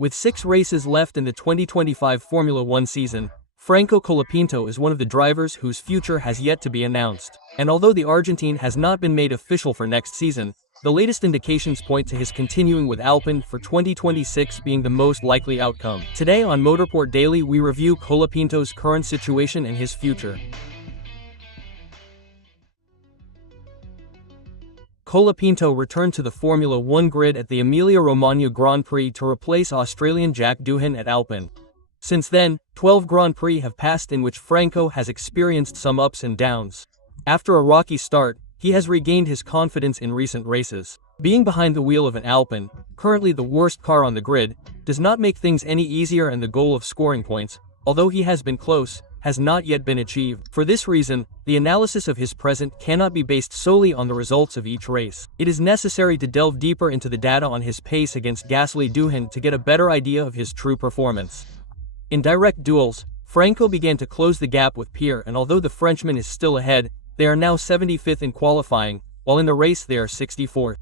With 6 races left in the 2025 Formula One season, Franco Colapinto is one of the drivers whose future has yet to be announced. And although the Argentine has not been made official for next season, the latest indications point to his continuing with Alpine for 2026 being the most likely outcome. Today on Motorsport Daily we review Colapinto's current situation and his future. Colapinto returned to the Formula One grid at the Emilia-Romagna Grand Prix to replace Australian Jack Doohan at Alpine. Since then, 12 Grand Prix have passed in which Franco has experienced some ups and downs. After a rocky start, he has regained his confidence in recent races. Being behind the wheel of an Alpine, currently the worst car on the grid, does not make things any easier, and the goal of scoring points, although he has been close, has not yet been achieved. For this reason, the analysis of his present cannot be based solely on the results of each race. It is necessary to delve deeper into the data on his pace against Gasly Doohan to get a better idea of his true performance. In direct duels, Franco began to close the gap with Pierre, and although the Frenchman is still ahead, they are now 75th in qualifying, while in the race they are 64th.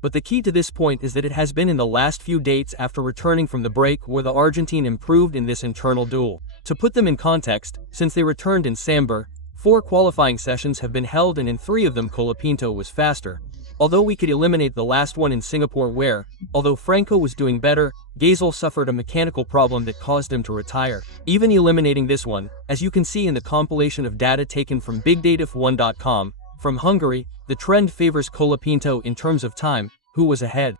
But the key to this point is that it has been in the last few dates after returning from the break where the Argentine improved in this internal duel. To put them in context, since they returned in Samber, 4 qualifying sessions have been held, and in 3 of them Colapinto was faster. Although we could eliminate the last one in Singapore where, although Franco was doing better, Gasly suffered a mechanical problem that caused him to retire. Even eliminating this one, as you can see in the compilation of data taken from BigDataF1.com, from Hungary, the trend favors Colapinto in terms of time, who was ahead.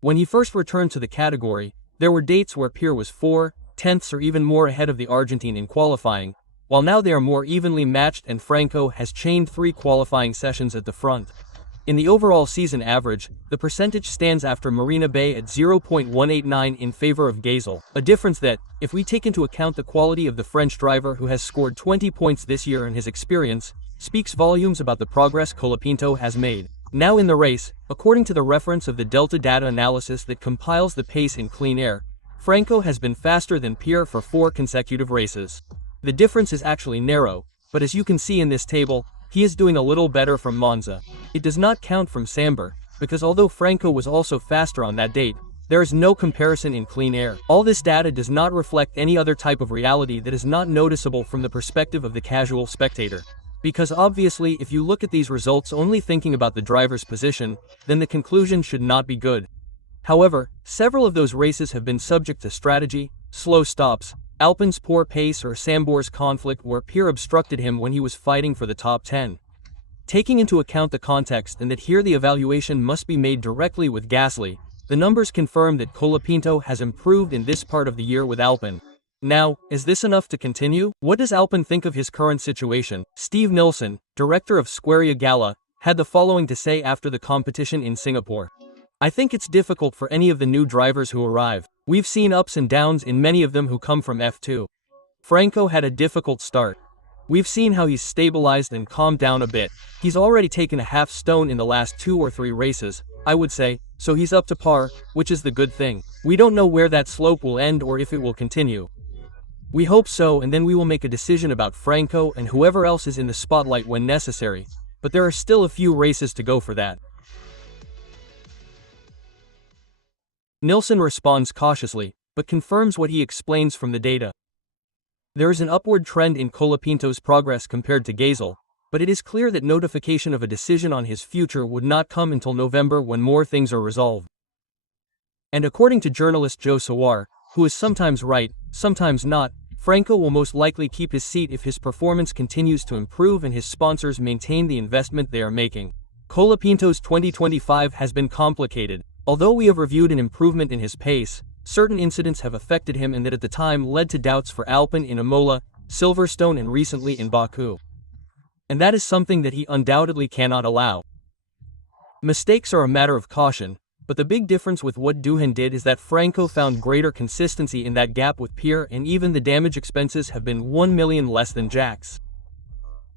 When he first returned to the category, there were dates where Pierre was 4/10ths or even more ahead of the Argentine in qualifying, while now they are more evenly matched and Franco has chained 3 qualifying sessions at the front. In the overall season average, the percentage stands after Marina Bay at 0.189 in favor of Gasly, a difference that, if we take into account the quality of the French driver who has scored 20 points this year and his experience, speaks volumes about the progress Colapinto has made. Now in the race, according to the reference of the Delta data analysis that compiles the pace in clean air, Franco has been faster than Pierre for 4 consecutive races. The difference is actually narrow, but as you can see in this table, he is doing a little better from Monza. It does not count from Samber, because although Franco was also faster on that date, there is no comparison in clean air. All this data does not reflect any other type of reality that is not noticeable from the perspective of the casual spectator. Because obviously if you look at these results only thinking about the driver's position, then the conclusion should not be good. However, several of those races have been subject to strategy, slow stops, Alpine's poor pace, or Sambor's conflict where Pierre obstructed him when he was fighting for the top 10. Taking into account the context and that here the evaluation must be made directly with Gasly, the numbers confirm that Colapinto has improved in this part of the year with Alpine. Now, is this enough to continue? What does Alpine think of his current situation? Steve Nilsson, director of Squaria Gala, had the following to say after the competition in Singapore. "I think it's difficult for any of the new drivers who arrive. We've seen ups and downs in many of them who come from F2. Franco had a difficult start. We've seen how he's stabilized and calmed down a bit. He's already taken a half stone in the last 2 or 3 races, I would say, so he's up to par, which is the good thing. We don't know where that slope will end or if it will continue. We hope so, and then we will make a decision about Franco and whoever else is in the spotlight when necessary, but there are still a few races to go for that." Nilsson responds cautiously, but confirms what he explains from the data. There is an upward trend in Colapinto's progress compared to Gasly, but it is clear that notification of a decision on his future would not come until November when more things are resolved. And according to journalist Joe Sawar, who is sometimes right, sometimes not, Franco will most likely keep his seat if his performance continues to improve and his sponsors maintain the investment they are making. Colapinto's 2025 has been complicated. Although we have reviewed an improvement in his pace, certain incidents have affected him and that at the time led to doubts for Alpine in Imola, Silverstone and recently in Baku. And that is something that he undoubtedly cannot allow. Mistakes are a matter of caution, but the big difference with what Doohan did is that Franco found greater consistency in that gap with Pierre, and even the damage expenses have been 1 million less than Jack's.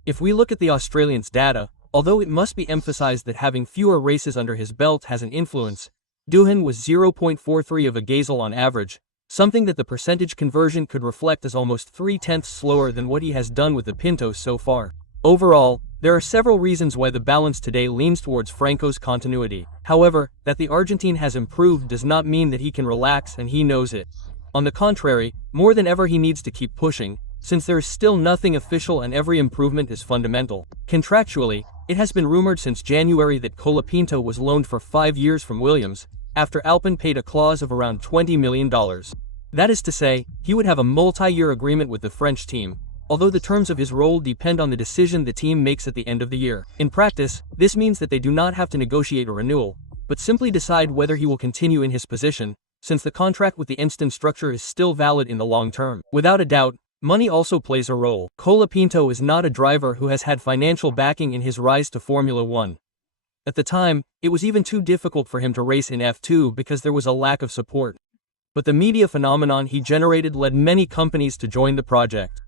If we look at the Australian's data, although it must be emphasized that having fewer races under his belt has an influence, Doohan was 0.43 of a Gasly on average, something that the percentage conversion could reflect as almost 3/10 slower than what he has done with the Pinto so far. Overall, There are several reasons why the balance today leans towards Franco's continuity. However, that the Argentine has improved does not mean that he can relax, and he knows it. On the contrary, more than ever he needs to keep pushing, since there is still nothing official and every improvement is fundamental. Contractually, it has been rumored since January that Colapinto was loaned for 5 years from Williams, after Alpine paid a clause of around $20 million. That is to say, he would have a multi-year agreement with the French team, although the terms of his role depend on the decision the team makes at the end of the year. In practice, this means that they do not have to negotiate a renewal, but simply decide whether he will continue in his position, since the contract with the instant structure is still valid in the long term. Without a doubt, money also plays a role. Colapinto is not a driver who has had financial backing in his rise to Formula One. At the time, it was even too difficult for him to race in F2 because there was a lack of support. But the media phenomenon he generated led many companies to join the project.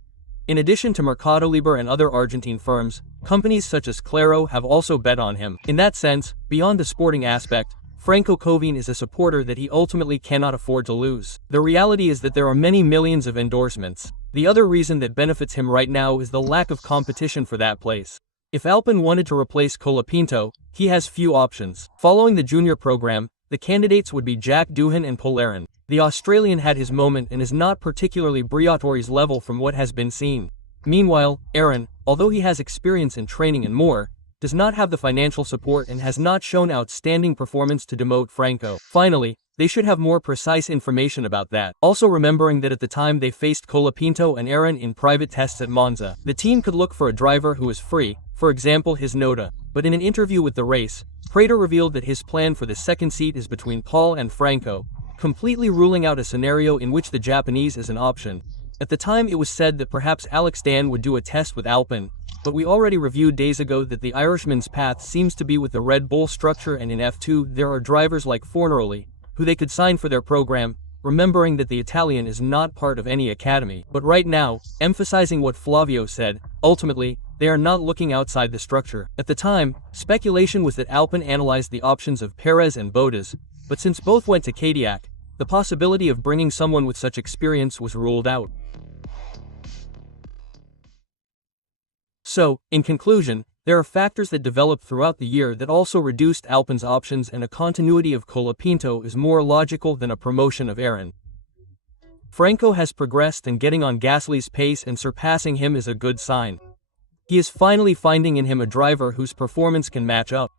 In addition to Mercado Libre and other Argentine firms, companies such as Claro have also bet on him. In that sense, beyond the sporting aspect, Franco Colapinto is a supporter that he ultimately cannot afford to lose. The reality is that there are many millions of endorsements. The other reason that benefits him right now is the lack of competition for that place. If Alpine wanted to replace Colapinto, he has few options. Following the junior program, the candidates would be Jack Doohan and Paul Aaron. The Australian had his moment and is not particularly Briatore's level from what has been seen. Meanwhile, Aaron, although he has experience in training and more, does not have the financial support and has not shown outstanding performance to demote Franco. Finally, they should have more precise information about that. Also remembering that at the time they faced Colapinto and Aaron in private tests at Monza, the team could look for a driver who is free, for example his Noda. But in an interview with The Race, Prater revealed that his plan for the second seat is between Paul and Franco, completely ruling out a scenario in which the Japanese is an option. At the time it was said that perhaps Alex Dan would do a test with Alpine, but we already reviewed days ago that the Irishman's path seems to be with the Red Bull structure, and in F2 there are drivers like Fornaroli, who they could sign for their program, remembering that the Italian is not part of any academy. But right now, emphasizing what Flavio said, ultimately, they are not looking outside the structure. At the time, speculation was that Alpine analyzed the options of Perez and Bottas, but since both went to Cadillac, the possibility of bringing someone with such experience was ruled out. So, in conclusion, there are factors that developed throughout the year that also reduced Alpine's options, and a continuity of Colapinto is more logical than a promotion of Aaron. Franco has progressed, and getting on Gasly's pace and surpassing him is a good sign. He is finally finding in him a driver whose performance can match up.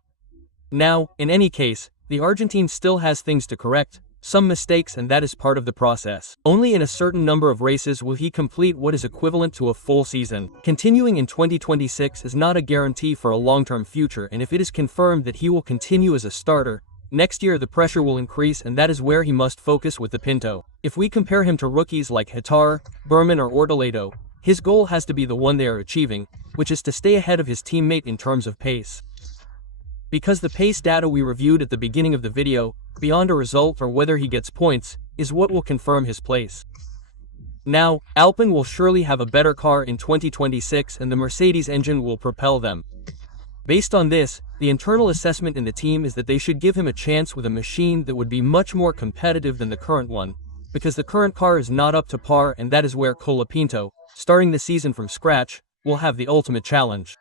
Now, in any case, the Argentine still has things to correct, some mistakes, and that is part of the process. Only in a certain number of races will he complete what is equivalent to a full season. Continuing in 2026 is not a guarantee for a long-term future, and if it is confirmed that he will continue as a starter, next year the pressure will increase, and that is where he must focus with the Pinto. If we compare him to rookies like Hittar, Berman or Ortoledo, his goal has to be the one they are achieving, which is to stay ahead of his teammate in terms of pace. Because the pace data we reviewed at the beginning of the video, beyond a result or whether he gets points, is what will confirm his place. Now, Alpine will surely have a better car in 2026, and the Mercedes engine will propel them. Based on this, the internal assessment in the team is that they should give him a chance with a machine that would be much more competitive than the current one, because the current car is not up to par, and that is where Colapinto, starting the season from scratch, will have the ultimate challenge.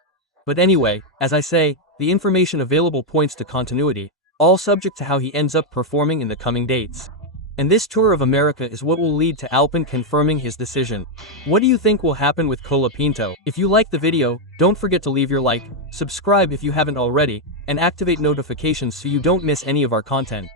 But anyway, as I say, the information available points to continuity, all subject to how he ends up performing in the coming dates. And this tour of America is what will lead to Alpine confirming his decision. What do you think will happen with Colapinto? If you liked the video, don't forget to leave your like, subscribe if you haven't already, and activate notifications so you don't miss any of our content.